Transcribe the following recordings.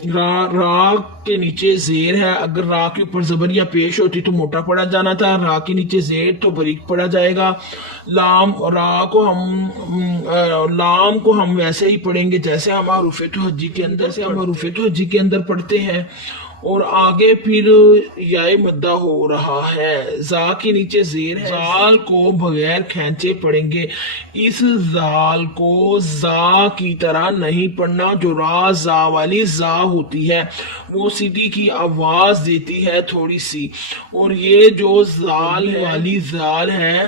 را کے نیچے زیر ہے، اگر را کے اوپر زبر یا پیش ہوتی تو موٹا پڑا جانا تھا، را کے نیچے زیر تو باریک پڑا جائے گا۔ لام لام کو ہم ویسے ہی پڑھیں گے جیسے ہم حروف توحجی کے اندر پڑھتے ہیں، اور آگے پھر یائے مدہ ہو رہا ہے، زا کے نیچے زیر ہے، زال کو بغیر کھینچے پڑھیں گے۔ اس زال کو زا کی طرح نہیں پڑھنا، جو را زا والی زا ہوتی ہے وہ سیدھی کی آواز دیتی ہے تھوڑی سی، اور یہ جو زال والی زال ہے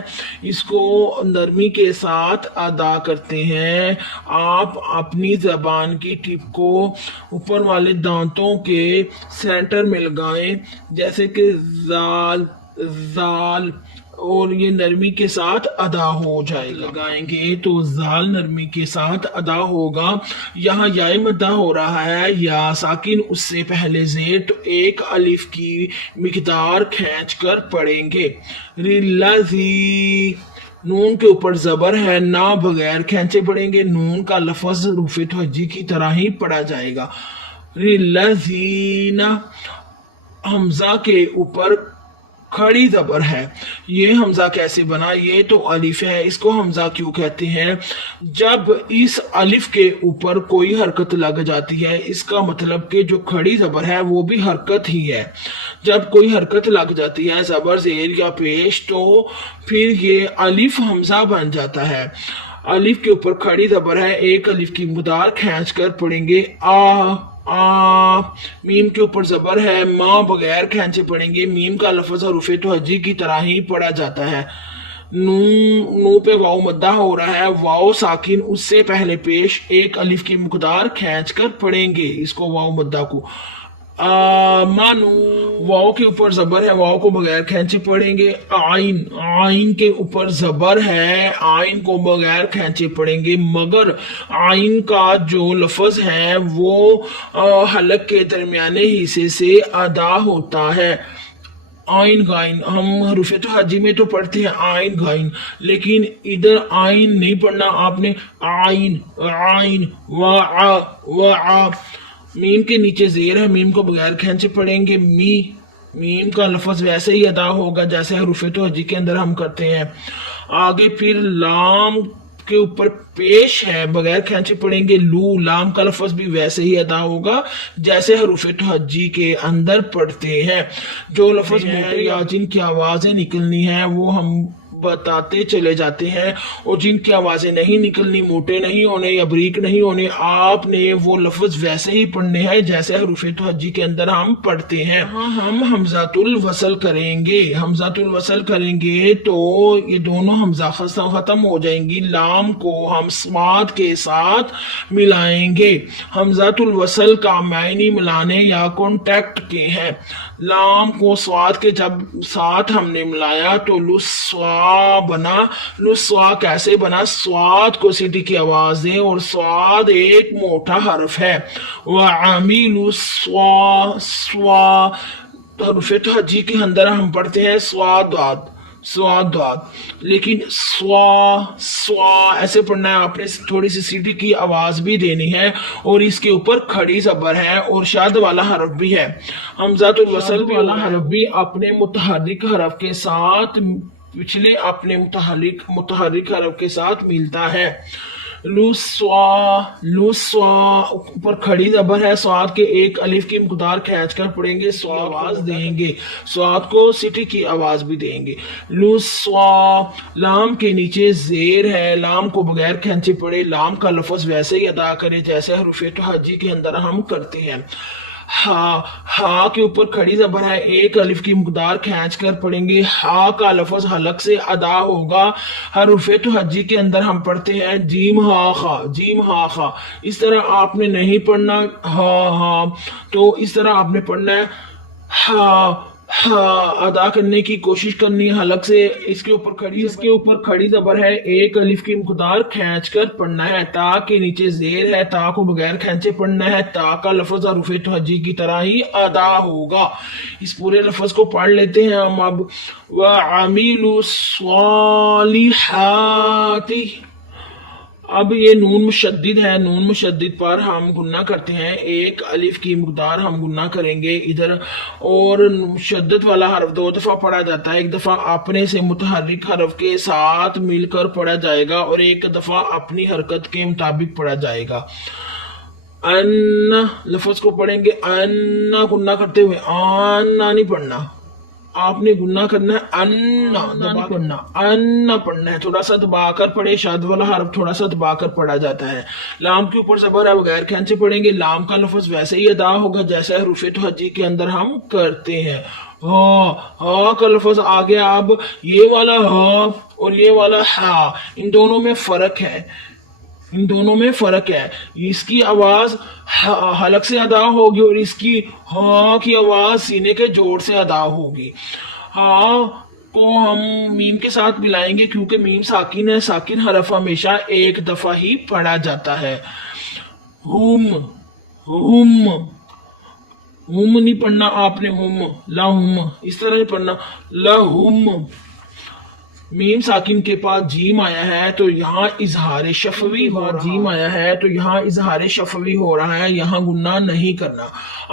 اس کو نرمی کے ساتھ ادا کرتے ہیں۔ آپ اپنی زبان کی ٹپ کو اوپر والے دانتوں کے سینٹر میں لگائیں، جیسے کہ زال زال، اور یہ نرمی کے ساتھ ادا ہو جائے گا۔ لگائیں گے تو زال نرمی کے ساتھ ادا ہوگا۔ یہاں یائے مدہ ہو رہا ہے، یا ساکن اس سے پہلے زیر، تو ایک الف کی مقدار کھینچ کر پڑھیں گے۔ ریلازی، نون کے اوپر زبر ہے، نہ بغیر کھینچے پڑھیں گے، نون کا لفظ حروف توحجی کی طرح ہی پڑھا جائے گا۔ ریلازین، حمزہ کے اوپر کھڑی زبر ہے، یہ حمزہ کیسے بنا؟ یہ تو الف ہے، اس کو حمزہ کیوں کہتے ہیں؟ جب اس الف کے اوپر کوئی حرکت لگ جاتی ہے، اس کا مطلب کہ جو کھڑی زبر ہے وہ بھی حرکت ہی ہے۔ جب کوئی حرکت لگ جاتی ہے زبر زیر یا پیش، تو پھر یہ الف حمزہ بن جاتا ہے۔ الف کے اوپر کھڑی زبر ہے، ایک الف کی مقدار کھینچ کر پڑھیں گے، آ آ۔ میم کے اوپر زبر ہے، ماں بغیر کھینچے پڑھیں گے، میم کا لفظ حروف توحجی کی طرح ہی پڑھا جاتا ہے۔ نو پہ واؤ مدہ ہو رہا ہے، واؤ ساکن اس سے پہلے پیش، ایک الف کی مقدار کھینچ کر پڑھیں گے اس کو، واؤ مدہ کو۔ آمنو، واؤ کے اوپر زبر ہے، واؤ کو بغیر کھینچے پڑھیں گے۔ آئین، آئین کے اوپر زبر ہے، آئین کو بغیر کھینچے پڑھیں گے، مگر آئین کا جو لفظ ہے وہ حلق کے درمیانے حصے سے ادا ہوتا ہے۔ آئین غائن، ہم حروف توحجی میں تو پڑھتے ہیں آئین غائن، لیکن ادھر آئین نہیں پڑھنا، آپ نے آئین آئین وآ وآ۔ میم کے نیچے زیر ہے، میم کو بغیر کھینچے پڑھیں گے، میم کا لفظ ویسے ہی ادا ہوگا جیسے حروف توحجی کے اندر ہم کرتے ہیں۔ آگے پھر لام کے اوپر پیش ہے، بغیر کھینچے پڑھیں گے، لو، لام کا لفظ بھی ویسے ہی ادا ہوگا جیسے حروف توحجی کے اندر پڑھتے ہیں۔ جو لفظ موٹے یا جن کی آوازیں نکلنی ہیں وہ ہم بتاتے چلے جاتے ہیں، اور جن کی آوازیں نہیں نکلنی، موٹے نہیں ہونے یا بریک نہیں ہونے، آپ نے وہ لفظ ویسے ہی پڑھنے ہیں جیسے حروف توحجی کے اندر ہم پڑھتے ہیں۔ ہم حمزۃ الوصل کریں گے، حمزۃ الوصل کریں گے تو یہ دونوں حمزہ ختم ہو جائیں گی، لام کو ہم صاد کے ساتھ ملائیں گے۔ حمزۃ الوصل کا معنی ملانے یا کانٹیکٹ کے ہیں۔ لام کو صاد کے جب ساتھ ہم نے ملایا تو لسوا بنا۔ لسوا کیسے بنا؟ صاد کو سیدھی کی آواز دیں، اور صاد ایک موٹا حرف ہے۔ وَعَمِلُوا الصَّالِحَاتِ، حروف توحجی کے اندر ہم پڑھتے ہیں صاد داد، لیکن سوا ایسے پڑھنا ہے، آپ نے تھوڑی سی سیدھی کی آواز بھی دینی ہے، اور اس کے اوپر کھڑی زبر ہے اور شاد والا حرف بھی ہے۔ حمزۃ الوصل والا حرف بھی اپنے متحرک حرف کے ساتھ پچھلے اپنے متحرک حرف کے ساتھ ملتا ہے۔ لسوا اوپر کھڑی زبر ہے، سواد کے ایک الف کی مقدار کھینچ کر پڑھیں گے، سوا آواز دیں گے، سواد کو سٹی کی آواز بھی دیں گے۔ لسوا، لام کے نیچے زیر ہے، لام کو بغیر کھینچے پڑھے، لام کا لفظ ویسے ہی ادا کرے جیسے حروف توحجی کے اندر ہم کرتے ہیں۔ ہا کے اوپر کھڑی زبر ہے، ایک الف کی مقدار کھینچ کر پڑھیں گے، ہا کا لفظ حلق سے ادا ہوگا۔ حروف توحجی کے اندر ہم پڑھتے ہیں جیم ہا خا، جیم ہا خا، اس طرح آپ نے نہیں پڑھنا ہا، تو اس طرح آپ نے پڑھنا ہے ہا ادا کرنے کی کوشش کرنی ہے حلق سے۔ اس کے اوپر کھڑی زبر ہے، ایک الف کی مقدار کھینچ کر پڑھنا ہے۔ تا کے نیچے زیر ہے، تا کو بغیر کھینچے پڑھنا ہے، تا کا لفظ حروف توحجی کی طرح ہی ادا ہوگا۔ اس پورے لفظ کو پڑھ لیتے ہیں ہم اب۔ وَعَمِلُوا الصَّالِحَاتِ، اب یہ نون مشدد ہے، نون مشدد پر ہم گننا کرتے ہیں، ایک الف کی مقدار ہم گننا کریں گے ادھر، اور مشدد والا حرف 2 دفعہ پڑھا جاتا ہے، ایک دفعہ اپنے سے متحرک حرف کے ساتھ مل کر پڑھا جائے گا اور ایک دفعہ اپنی حرکت کے مطابق پڑھا جائے گا۔ ان لفظ کو پڑھیں گے، ان گننا کرتے ہوئے، آنا نہیں پڑھنا، آپ نے گننا کرنا ہے، ان پڑھنا، ان پڑھنا ہے، تھوڑا سا دبا کر پڑھے، شاد والا حرف تھوڑا سا دبا کر پڑھا جاتا ہے۔ لام کے اوپر زبر ہے، بغیر کھینچے پڑھیں گے، لام کا لفظ ویسے ہی ادا ہوگا جیسے حروف تہجی کے اندر ہم کرتے ہیں۔ ہا کا لفظ آ گیا، اب یہ والا ہا اور یہ والا ہا، ان دونوں میں فرق ہے، ان دونوں میں فرق ہے، اس کی آواز حلق سے ادا ہوگی اور اس کی ہاں کی آواز سینے کے جوڑ سے ادا ہوگی۔ ہاں کو ہم میم کے ساتھ ملائیں گے کیونکہ میم ساکن ہے، ساکن حرف ہمیشہ ایک دفعہ ہی پڑھا جاتا ہے۔ ہم، ہم، ہم نہیں پڑھنا آپ نے، ہم، لہم، اس طرح نہیں پڑھنا، لہم۔ میم ساکن کے پاس جیم آیا ہے تو یہاں اظہار شفوی ہو رہا ہے، جیم آیا ہے تو یہاں اظہار شفوی ہو رہا ہے، یہاں گننا نہیں کرنا۔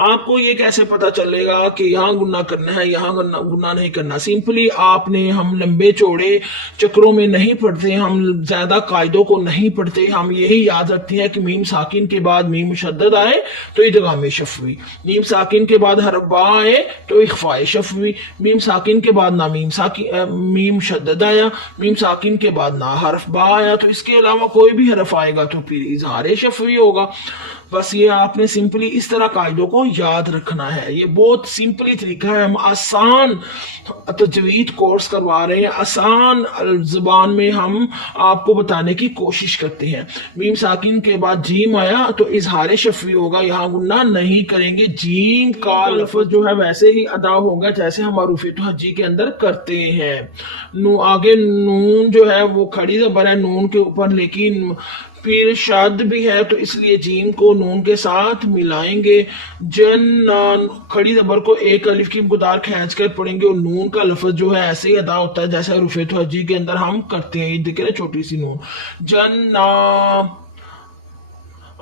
آپ کو یہ کیسے پتا چلے گا کہ یہاں گننا کرنا ہے یہاں گننا نہیں کرنا؟ سمپلی آپ نے، ہم لمبے چوڑے چکروں میں نہیں پڑھتے، ہم زیادہ قاعدوں کو نہیں پڑھتے، ہم یہی یاد رکھتے ہیں کہ میم ساکن کے بعد میم مشدد آئے تو ادغام شفوی، میم ساکن کے بعد حرف با آئے تو اخفاء شفوی، میم ساکن کے بعد نہ میم مشدد آیا، میم ساکن کے بعد نہ حرف با آیا تو اس کے علاوہ کوئی بھی حرف آئے گا تو پھر اظہار شفوی ہوگا۔ بس یہ آپ نے سمپلی اس طرح قاعدوں کو یاد رکھنا ہے، یہ بہت سمپلی طریقہ ہے، ہم آسان تجوید کورس کروا رہے ہیں، آسان زبان میں ہم آپ کو بتانے کی کوشش کرتے ہیں۔ میم ساکن کے بعد جیم آیا تو اظہار شفوی ہوگا، یہاں گننا نہیں کریں گے، جیم کا لفظ جو ہے ویسے ہی ادا ہوگا جیسے ہم حروف تہجی کے اندر کرتے ہیں۔ آگے نون جو ہے وہ کھڑی زبر ہے نون کے اوپر، لیکن پھر شاد بھی ہے تو اس لیے جیم کو نون کے ساتھ ملائیں گے۔ جنان کھڑی زبر کو ایک الف کی مقدار کھینچ کر پڑھیں گے اور نون کا لفظ جو ہے ایسے ہی ادا ہوتا ہے جیسے حروف تہجی کے اندر ہم کرتے ہیں، یہ دیکھیں چھوٹی سی نون، جنا۔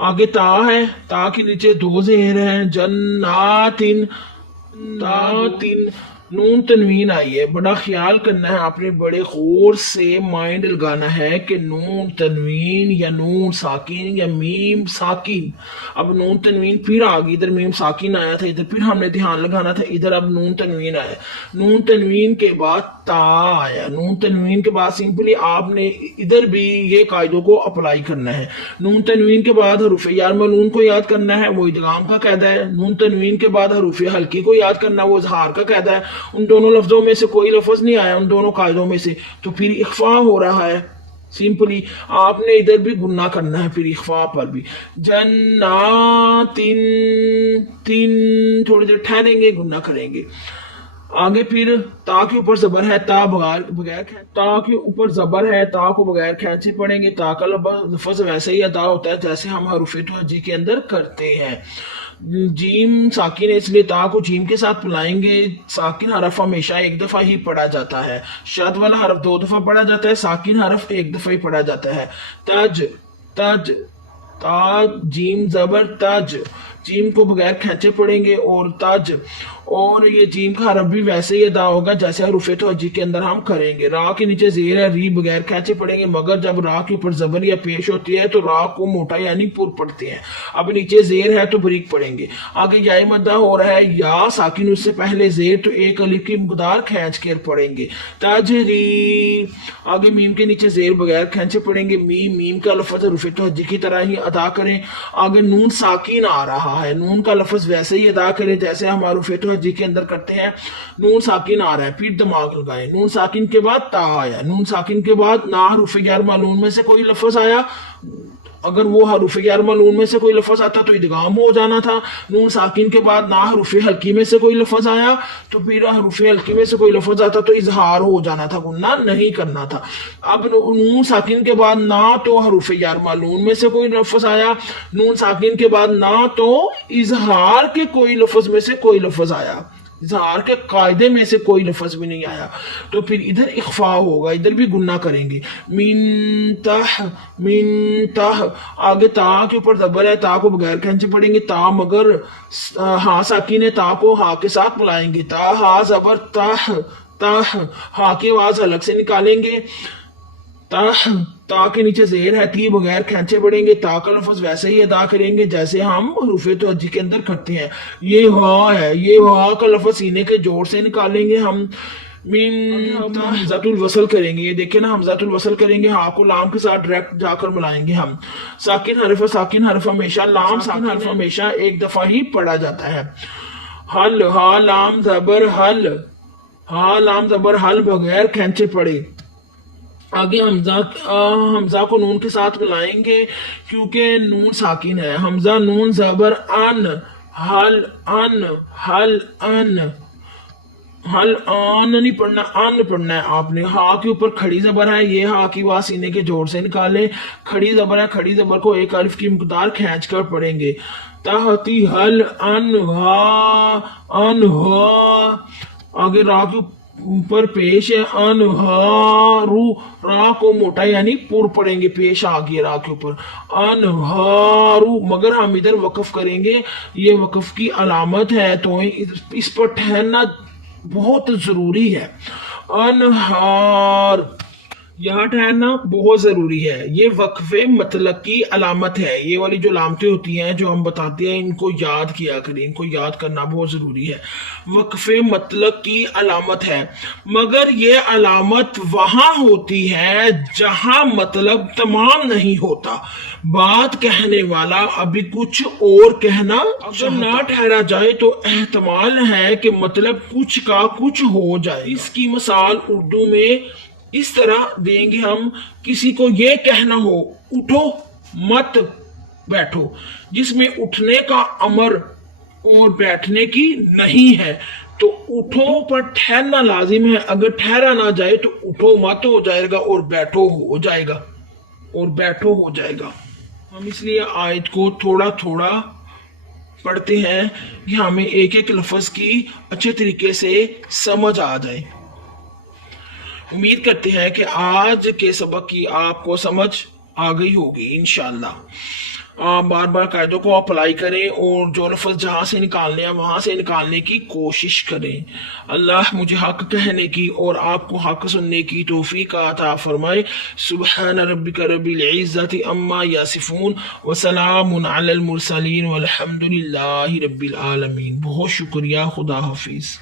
آگے تا ہے، تا کے نیچے 2 زیر ہیں، جناتن، تاتن، نون تنوین آئی ہے، بڑا خیال کرنا ہے آپ نے، بڑے غور سے مائنڈ لگانا ہے کہ نون تنوین یا نون ساکن یا میم ساکن، اب نون تنوین پھر آگئی، ادھر میم ساکن آیا تھا، ادھر پھر ہم نے دھیان لگانا تھا، ادھر اب نون تنوین آیا، نون تنوین کے بعد تا آیا، نون تنوین کے بعد سمپلی آپ نے ادھر بھی یہ قاعدوں کو اپلائی کرنا ہے۔ نون تنوین کے بعد حروف یار ملون کو یاد کرنا ہے، وہ ادغام کا قاعدہ ہے، نون تنوین کے بعد حروف ہلکی کو یاد کرنا، وہ اظہار کا قاعدہ ہے، ان دونوں لفظوں میں سے کوئی لفظ نہیں آیا ان دونوں قاعدوں میں سے تو پھر اخفاء ہو رہا ہے، سمپلی آپ نے ادھر بھی گننا کرنا ہے پھر اخفاء پر بھی۔ جناتن، تن تھوڑی دیر ٹھہریں گے، گننا کریں گے۔ آگے پھر تا کے اوپر زبر ہے، تا بغیر تا کے اوپر زبر ہے، تا کو بغیر کھینچے پڑھیں گے، تا کا لفظ ویسے ہی ادا ہوتا ہے جیسے ہم حروف تہجی کے اندر کرتے ہیں۔ جیم ساکن ہے اس لیے تا کو جیم کے ساتھ ملائیں گے، ساکن حرف ہمیشہ ایک دفعہ ہی پڑھا جاتا ہے، شاد والا حرف 2 دفعہ پڑھا جاتا ہے، ساکن حرف ایک دفعہ ہی پڑھا جاتا ہے۔ تج، تج، تا جیم زبر تج، جیم کو بغیر کھینچے پڑھیں گے اور تج، اور یہ جیم کا حرف بھی ویسے ہی ادا ہوگا جیسے حروف تہجی کے اندر ہم کریں گے۔ را کے نیچے زیر ہے، ری بغیر کھینچے پڑھیں گے، مگر جب را کے اوپر زبر یا پیش ہوتی ہے تو را کو موٹا یعنی پر پڑھتے ہیں، اب نیچے زیر ہے تو بریک پڑھیں گے۔ آگے یا مدہ ہو رہا ہے، یا ساکن اس سے پہلے زیر تو ایک الف کی مقدار کھینچ کر پڑھیں گے، تجری۔ آگے میم کے نیچے زیر بغیر کھینچے پڑھیں گے، میم، میم کا لفظ حروف تہجی کی طرح ہی ادا کریں۔ آگے نون ساکن آ رہا ہے، نون کا لفظ ویسے ہی ادا کریں جیسے ہم حروف تہجی کے اندر کرتے ہیں، نون ساکن آ رہا ہے، پھر دماغ لگائیں، نون ساکن کے بعد تا آیا، نون ساکن کے بعد نہ حروف غیر معلوم میں سے کوئی لفظ آیا، اگر وہ حروف غیر معلوم میں سے کوئی لفظ آتا تو ادغام ہو جانا تھا، نون ساکن کے بعد نہ حروف ہلکی میں سے کوئی لفظ آیا تو پھر حروف ہلکی میں سے کوئی لفظ آتا تو اظہار ہو جانا تھا، گننا نہیں کرنا تھا۔ اب نون ساکن کے بعد نہ تو حروف غیر معلوم میں سے کوئی لفظ آیا، نون ساکن کے بعد نہ تو اظہار کے کوئی لفظ میں سے کوئی لفظ آیا، اظہار کے قاعدے میں سے کوئی لفظ بھی نہیں آیا تو پھر ادھر اخفا ہوگا، ادھر بھی گناہ کریں گے. من تح آگے تا کے اوپر زبر ہے، تا کو بغیر کھینچے پڑیں گے، تا مگر ہاں ساکن ہے، تا کو ہا کے ساتھ ملائیں گے، تا ہا زبر تح تح، ہا کی آواز الگ سے نکالیں گے، تح تا کے نیچے زیر ہے، تی بغیر کھینچے پڑیں گے، تا کا لفظ ویسے ہی ادا کریں گے جیسے ہم حروف توجہ کے اندر کرتے ہیں. یہ ہا ہے، یہ ہا کا لفظ سینے کے جوڑ سے نکالیں گے ہم. حمزۃ الوصل کریں گے، یہ دیکھیں نا حمزۃ الوصل کریں گے، ہا کو لام کے ساتھ ڈائریکٹ جا کر ملائیں گے ہم. ساکن حرف ہمیشہ لام ساکن حرف ہمیشہ ایک دفعہ ہی پڑھا جاتا ہے. حل ہا لام زبر حل، ہا لام زبر حل بغیر کھینچے پڑے. آگے حمزہ کو نون کے ساتھ ملائیں گے کیونکہ نون ساکن ہے. حمزہ نون زبر ان، حل ان، حل ان، حل آن نہیں پڑھنا، ان پڑھنا ہے آپ نے. ہا کے اوپر کھڑی زبر ہے، یہ ہا کی آواز سینے کے جوڑ سے نکالے. کھڑی زبر ہے، کھڑی زبر کو ایک الف کی مقدار کھینچ کر پڑھیں گے. تحتی حل ان ہا، ان ہا. آگے را کے اوپر پیش ہے، ان ہا رو، را کو موٹا یعنی پور پڑیں گے، پیش آ گیا را کے اوپر، ان ہا رو. مگر ہم ادھر وقف کریں گے، یہ وقف کی علامت ہے تو اس پر ٹھہرنا بہت ضروری ہے. انہار، یہاں ٹھہرنا بہت ضروری ہے، یہ وقف مطلق کی علامت ہے. یہ والی جو علامتیں ہوتی ہیں جو ہم بتاتے ہیں ان کو یاد کیا کریں، ان کو یاد کرنا بہت ضروری ہے. وقف مطلق کی علامت ہے، مگر یہ علامت وہاں ہوتی ہے جہاں مطلب تمام نہیں ہوتا. بات کہنے والا ابھی کچھ اور کہنا اگر نہ ٹھہرا جائے تو احتمال ہے کہ مطلب کچھ کا کچھ ہو جائے. اس کی مثال اردو میں اس طرح دیں گے ہم، کسی کو یہ کہنا ہو اٹھو مت بیٹھو، جس میں اٹھنے کا امر اور بیٹھنے کی نہیں ہے تو اٹھو پر ٹھہرنا لازم ہے. اگر ٹھہرا نہ جائے تو اٹھو مت ہو جائے گا اور بیٹھو ہو جائے گا، اور بیٹھو ہو جائے گا. ہم اس لیے آیت کو تھوڑا تھوڑا پڑھتے ہیں کہ ہمیں ایک ایک لفظ کی اچھے طریقے سے سمجھ آ جائے. امید کرتے ہیں کہ آج کے سبق کی آپ کو سمجھ آ گئی ہوگی انشاءاللہ. آپ بار بار قاعدوں کو اپلائی کریں اور جو لفظ جہاں سے نکالنے ہیں وہاں سے نکالنے کی کوشش کریں. اللہ مجھے حق کہنے کی اور آپ کو حق سننے کی توفیق عطا فرمائے. سبحان ربک رب العزت عما یصفون وسلام علی المرسلین والحمد للہ رب العالمین. بہت شکریہ، خدا حافظ.